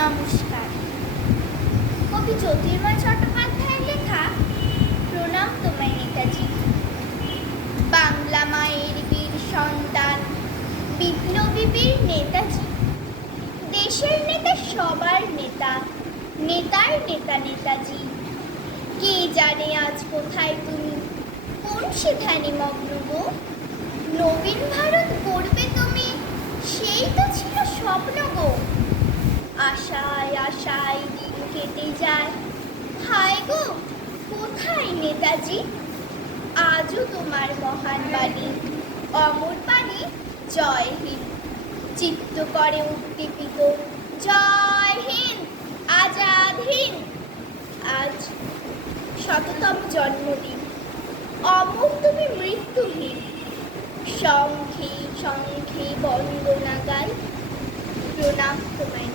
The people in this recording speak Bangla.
নমস্কার। কবি জ্যোতির্ময় চট্টোপাধ্যায়ের লেখা প্রণাম তোমায় নেতাজি। বাংলা মায়ের বীর সন্তান, বিপ্লবী বীর নেতাজি। দেশের নেতা, সবার নেতা, নেতার নেতা নেতাজি। কে জানে আজ কোথায় তুমি, কোন সেখানে মগ্ন গো। নবীন ভারত গড়বে তুমি, সেই তো ছিল স্বপ্ন গো। আশায় আশায় দিন কেটে যায়, হায় গো কোথায় নেতাজি। আজও তোমার মহান বাণী, অমর বাণী জয় হিন্দ। চিত্ত করে উদ্দীপিত, জয় হিন্দ, আজাদ হিন্দ। আজ ১০০তম জন্মদিন, অমর তুমি মৃত্যুহীন। শঙ্খে শঙ্খে বন্দনা গাই, প্রণাম তোমায়।